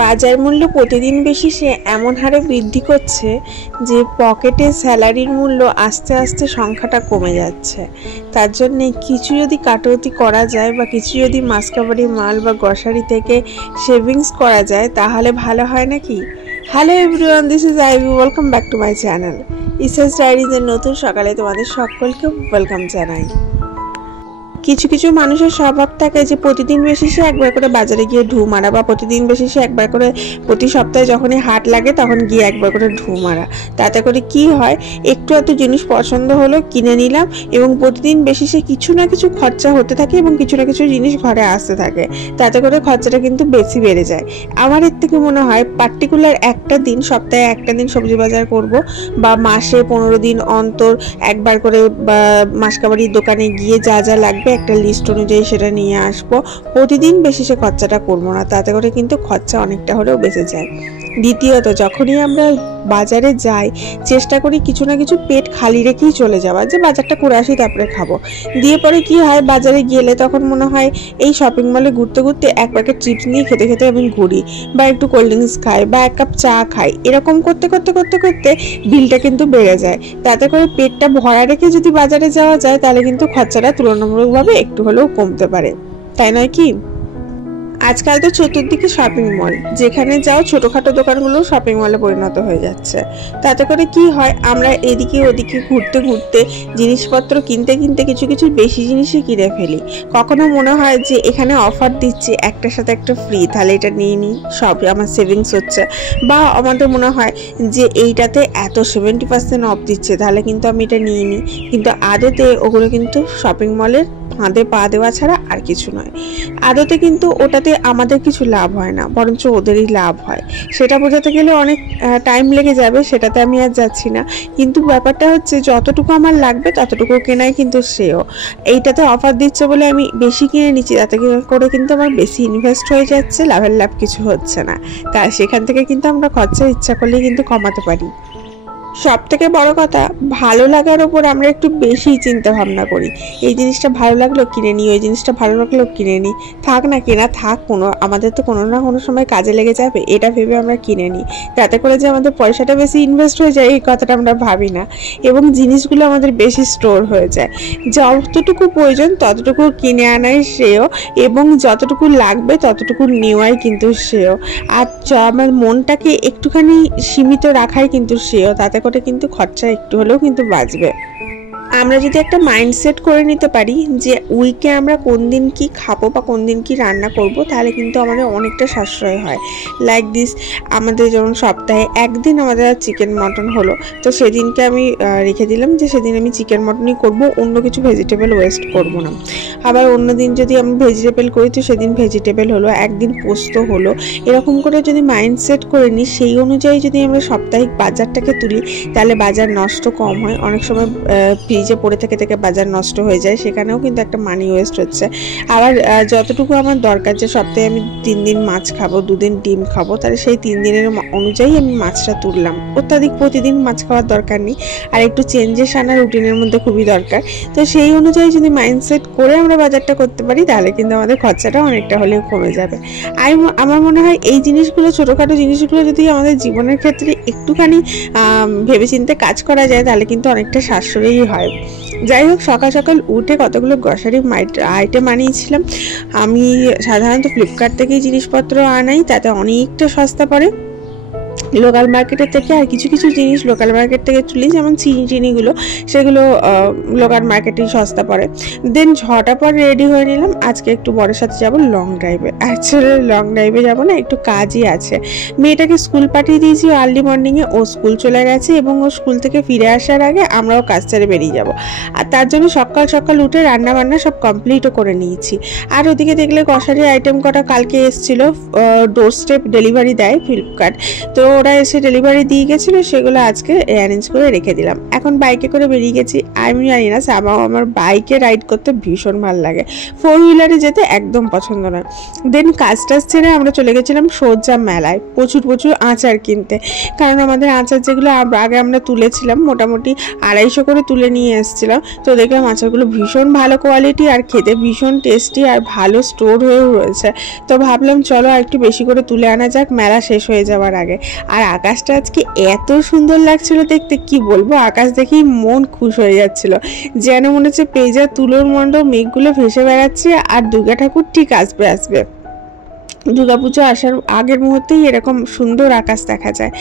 বাজার মূল্য প্রতিদিন বেশিসে এমন হারে বৃদ্ধি করছে যে পকেটে স্যালারির মূল্য আস্তে আস্তে সংখ্যাটা কমে যাচ্ছে। তার জন্যে কিছু যদি কাটৌতি করা যায় বা কিছু যদি মাসকাবারি মাল বা গ্রসারি থেকে সেভিংস করা যায় তাহলে ভালো হয় নাকি। Hello everyone, this is Ivy, welcome back to my channel Isa's ডায়েরিজের নতুন সকালে তোমাদের সকলকে ওয়েলকাম জানাই। কিছু কিছু মানুষের স্বভাব থাকে যে প্রতিদিন বেশিসে একবার করে বাজারে গিয়ে ঢু মারা, বা প্রতিদিন বেশিসে একবার করে প্রতি সপ্তাহে যখনই হাট লাগে তখন গিয়ে একবার করে ঢু মারা। তাতে করে কি হয়, একটু এত জিনিস পছন্দ হলো কিনে নিলাম এবং প্রতিদিন বেশিসে কিছু না কিছু খরচা হতে থাকে এবং কিছু না কিছু জিনিস ঘরে আসতে থাকে। তাতে করে খরচাটা কিন্তু বেশি বেড়ে যায়। আমার এর থেকে মনে হয় পার্টিকুলার একটা দিন, সপ্তাহে একটা দিন সবজি বাজার করব, বা মাসে 15 দিন অন্তর একবার করে বা মাসকাবাড়ির দোকানে গিয়ে যা যা লাগবে একটা লিস্ট অনুযায়ী সেটা নিয়ে আসবো। প্রতিদিন বেশি সে খরচাটা করবো না, তাতে করে কিন্তু খরচা অনেকটা হলেও বেঁচে যায়। দ্বিতীয়ত, যখনই আমরা বাজারে যাই চেষ্টা করি কিছু না কিছু পেট খালি রেখেই চলে যাওয়া, যে বাজারটা করে আসি তারপরে খাবো। দিয়ে পরে কি হয়, বাজারে গেলে তখন মনে হয় এই শপিং মলে ঘুরতে ঘুরতে এক প্যাকেট চিপস নিয়ে খেতে খেতে আমি ঘুরি, বা একটু কোল্ড ড্রিঙ্কস খাই, বা এক কাপ চা খাই। এরকম করতে করতে করতে করতে বিলটা কিন্তু বেড়ে যায়। তাতে করে পেটটা ভরা রেখে যদি বাজারে যাওয়া যায় তাহলে কিন্তু খরচাটা তুলনামূলকভাবে একটু হলেও কমতে পারে, তাই নয় কি? আজকাল তো চতুর্দিকে শপিং মল, যেখানে যাও ছোটখাটো দোকানগুলো শপিং মলে পরিণত হয়ে যাচ্ছে। তাতে করে কি হয়, আমরা এদিকে ওদিকে ঘুরতে ঘুরতে জিনিসপত্র কিনতে কিনতে কিছু কিছু বেশি জিনিসই কিনে ফেলি। কখনো মনে হয় যে এখানে অফার দিচ্ছে একটার সাথে একটা ফ্রি, তাহলে এটা নিয়ে নিই, সব আমার সেভিংস হচ্ছে। বা আমাদের মনে হয় যে এইটাতে এত 70% অফ দিচ্ছে, তাহলে কিন্তু আমি এটা নিয়ে নিই। কিন্তু আদতে ওগুলো কিন্তু শপিং মলের ফাঁদে পা দেওয়া ছাড়া আর কিছু নয়। আদতে কিন্তু ওটাতে আমাদের কিছু লাভ হয় না, বরঞ্চ ওদেরই লাভ হয়। সেটা বোঝাতে গেলে অনেক টাইম লেগে যাবে, সেটাতে আমি আর যাচ্ছি না। কিন্তু ব্যাপারটা হচ্ছে যতটুকু আমার লাগবে ততটুকু কেনাই কিন্তু শ্রেয়। এইটাতে অফার দিচ্ছে বলে আমি বেশি কিনে নিচ্ছি, তাতে করে কিন্তু আমার বেশি ইনভেস্ট হয়ে যাচ্ছে, লাভের লাভ কিছু হচ্ছে না। তা সেখান থেকে কিন্তু আমরা খরচা ইচ্ছা করলেই কিন্তু কমাতে পারি। সব থেকে বড় কথা, ভালো লাগার ওপর আমরা একটু বেশি চিন্তা ভাবনা করি। এই জিনিসটা ভালো লাগলো কিনে নিই, ওই জিনিসটা ভালো লাগলো কিনে নিই, থাক না কেনা থাক, আমাদের তো কোনো না কোনো সময় কাজে লেগে যাবে, এটা ভেবে আমরা কিনে নিই। তাতে করে যে আমাদের পয়সাটা বেশি ইনভেস্ট হয়ে যায় এই কথাটা আমরা ভাবি না, এবং জিনিসগুলো আমাদের বেশি স্টোর হয়ে যায়। যতটুকু প্রয়োজন ততটুকু কিনে আনাই শ্রেয়, এবং যতটুকু লাগবে ততটুকু নেওয়াই কিন্তু শ্রেয়। আর আমার মনটাকে একটুখানি সীমিত রাখাই কিন্তু শ্রেয়, তাতে করে কিন্তু খরচা একটু হলেও কিন্তু বাঁচবে। আমরা যদি একটা মাইন্ডসেট করে নিতে পারি যে উইকে আমরা কোন দিন কি খাবো বা কোন দিন কি রান্না করব, তাহলে কিন্তু আমাদের অনেকটা সাশ্রয় হয়। লাইক দিস, আমাদের যেমন সপ্তাহে একদিন আমাদের চিকেন মটন হলো, তো সেদিনকে আমি রেখে দিলাম যে সেদিন আমি চিকেন মটনই করব, অন্য কিছু ভেজিটেবল ওয়েস্ট করব না। আবার অন্য দিন যদি আমি ভেজিটেবল করি তো সেদিন ভেজিটেবল হলো, একদিন পোস্ত হলো। এরকম করে যদি মাইন্ডসেট করে নিই, সেই অনুযায়ী যদি আমরা সাপ্তাহিক বাজারটাকে তুলি তাহলে বাজার নষ্ট কম হয়। অনেক সময় ফ্রিজে পড়ে থেকে থেকে বাজার নষ্ট হয়ে যায়, সেখানেও কিন্তু একটা মানি ওয়েস্ট হচ্ছে। আবার যতটুকু আমার দরকার, যে সপ্তাহে আমি 3 দিন মাছ খাবো, 2 দিন ডিম খাবো, তাহলে সেই 3 দিনের অনুযায়ী আমি মাছটা তুললাম। অত্যাধিক প্রতিদিন মাছ খাওয়ার দরকার নেই, আর একটু চেঞ্জেস আনা রুটিনের মধ্যে খুবই দরকার। তো সেই অনুযায়ী যদি মাইন্ডসেট করে আমরা বাজারটা করতে পারি তাহলে কিন্তু আমাদের খরচাটা অনেকটা হলেও কমে যাবে। আমার মনে হয় এই জিনিসগুলো, ছোটোখাটো জিনিসগুলো যদি আমাদের জীবনের ক্ষেত্রে একটুখানি ভেবেচিন্তে কাজ করা যায় তাহলে কিন্তু অনেকটা সাশ্রয়ী হয়। যাই হোক, সকাল সকাল উঠে কতগুলো গ্রসারি আইটেম আনিয়েছিলাম। আমি সাধারণত ফ্লিপকার্ট থেকেই জিনিসপত্র আনাই, তাতে অনেকটা সস্তা পড়ে লোকাল মার্কেটের থেকে। আর কিছু কিছু জিনিস লোকাল মার্কেট থেকে তুলি, যেমন চিনিগুলো, সেগুলো লোকাল মার্কেটেই সস্তা পড়ে। দেন ঝটাপট রেডি হয়ে নিলাম, আজকে একটু বড়ের সাথে যাবো লং ড্রাইভে। অ্যাকচুয়ালি লং ড্রাইভে যাবো না, একটু কাজই আছে। মেয়েটাকে স্কুল পাঠিয়ে দিয়েছি আর্লি মর্নিংয়ে, ও স্কুল চলে গেছে এবং ও স্কুল থেকে ফিরে আসার আগে আমরাও কাজ ছেড়ে বেরিয়ে যাবো। আর তার জন্য সকাল সকাল উঠে রান্না বান্না সব কমপ্লিটও করে নিয়েছি। আর ওদিকে দেখলে গ্রসারি আইটেম কটা কালকে এসেছিলো, ডোর স্টেপ ডেলিভারি দেয় ফ্লিপকার্ট, তো ওরা এসে ডেলিভারি দিয়ে গেছিলো, সেগুলো আজকে অ্যারেঞ্জ করে রেখে দিলাম। এখন বাইকে করে বেরিয়ে গেছি। আমি জানি না, আমার বাইকে রাইড করতে ভীষণ ভালো লাগে, 4 হুইলারে যেতে একদম পছন্দ নয়। দেন কাজ টাজ ছেড়ে আমরা চলে গেছিলাম সোজা মেলায় প্রচুর আচার কিনতে। কারণ আমাদের আচার যেগুলো আগে আমরা তুলেছিলাম মোটামুটি 250 করে তুলে নিয়ে এসেছিলাম, তো দেখলাম আচারগুলো ভীষণ ভালো কোয়ালিটি আর খেতে ভীষণ টেস্টি আর ভালো স্টোর হয়েও রয়েছে। তো ভাবলাম চলো আর একটু বেশি করে তুলে আনা যাক মেলা শেষ হয়ে যাওয়ার আগে। আর আকাশটা আজকে এত সুন্দর লাগছিল দেখতে, কি বলবো, আকাশ দেখেই মন খুশ হয়ে যাচ্ছিল, যেন মনে হচ্ছে পেঁজা তুলোর মন্ড মেঘগুলো ভেসে বেড়াচ্ছে আর দুর্গা ঠাকুর ঠিক আসবে। দুর্গাপুজো আসার আগের মুহূর্তেই এরকম সুন্দর আকাশ দেখা যায়।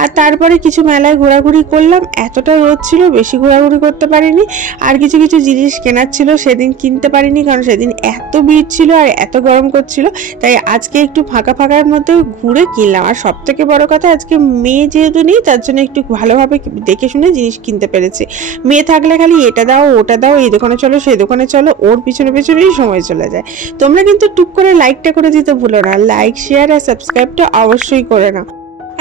আর তারপরে কিছু মেলায় ঘোরাঘুরি করলাম, এতটা রোদ ছিল বেশি ঘোরাঘুরি করতে পারিনি। আর কিছু জিনিস কেনার ছিল সেদিন কিনতে পারিনি, কারণ সেদিন এত ভিড় ছিল আর এত গরম করছিল, তাই আজকে একটু ফাঁকার মধ্যে ঘুরে কিনলাম। আর সব থেকে বড় কথা, আজকে মেয়ে যেহেতু নেই তার জন্য একটু ভালোভাবে দেখে শুনে জিনিস কিনতে পেরেছি। মেয়ে থাকলে খালি এটা দাও ওটা দাও, এই দোকানে চলো সেই দোকানে চলো, ওর পিছনেই সময় চলে যায়। তোমরা কিন্তু টুক করে লাইকটা করে দিতে ভুলো না, লাইক শেয়ার আর সাবস্ক্রাইবটা অবশ্যই করে নাও।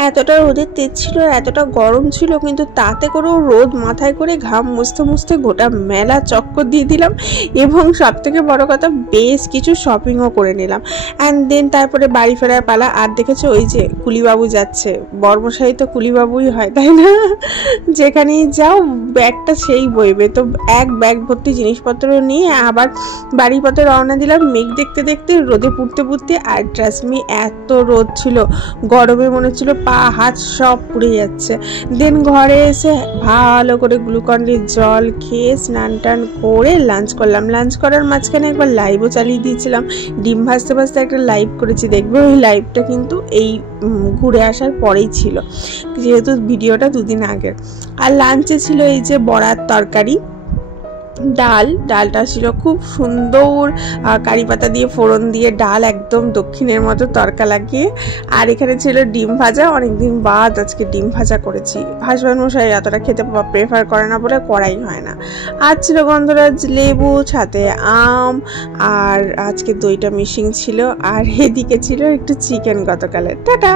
এতটা রোদের তেজ ছিল আর এতটা গরম ছিল, কিন্তু তাতে করেও রোদ মাথায় করে ঘাম মুছতে গোটা মেলা চক্কর দিয়ে দিলাম। এবং সব থেকে বড় কথা, বেশ কিছু শপিংও করে নিলাম। অ্যান্ড দেন তারপরে বাড়ি ফেরার পালা। আর দেখেছো ওই যে কুলিবাবু যাচ্ছে, বর্মশাহী তো কুলিবাবুই হয় তাই না, যেখানেই যাও ব্যাগটা সেই বইবে। তো এক ব্যাগ ভর্তি জিনিসপত্র নিয়ে আবার বাড়ির পথে রওনা দিলাম, মেঘ দেখতে রোদে পুড়তে। আর ট্রাস্ট মি, এত রোদ ছিল, গরমে মনে হচ্ছিল পা হাত সব পুড়ে যাচ্ছে। দেন ঘরে এসে ভালো করে গ্লুকন্ডির জল খেয়ে স্নান টান করে লাঞ্চ করলাম। লাঞ্চ করার মাঝখানে একবার লাইভও চালিয়ে দিয়েছিলাম, ডিম ভাজতে একটা লাইভ করেছি, দেখবে ওই লাইভটা কিন্তু এই ঘুরে আসার পরেই ছিল, যেহেতু ভিডিওটা 2 দিন আগের। আর লাঞ্চে ছিল এই যে বড়ার তরকারি, ডালটা ছিল খুব সুন্দর, কারি পাতা দিয়ে ফোড়ন দিয়ে ডাল, একদম দক্ষিণের মতো তরকা লাগিয়ে। আর এখানে ছিল ডিম ভাজা, অনেকদিন বাদ আজকে ডিম ভাজা করেছি। হাসব্যান্ড মশাই এতটা খেতে প্রেফার করে না বলে করাই হয় না। আর ছিল গন্ধরাজ লেবু, সাথে আম, আর আজকে দইটা মিশিং ছিল। আর এদিকে ছিল একটু চিকেন গতকালের। টাটা।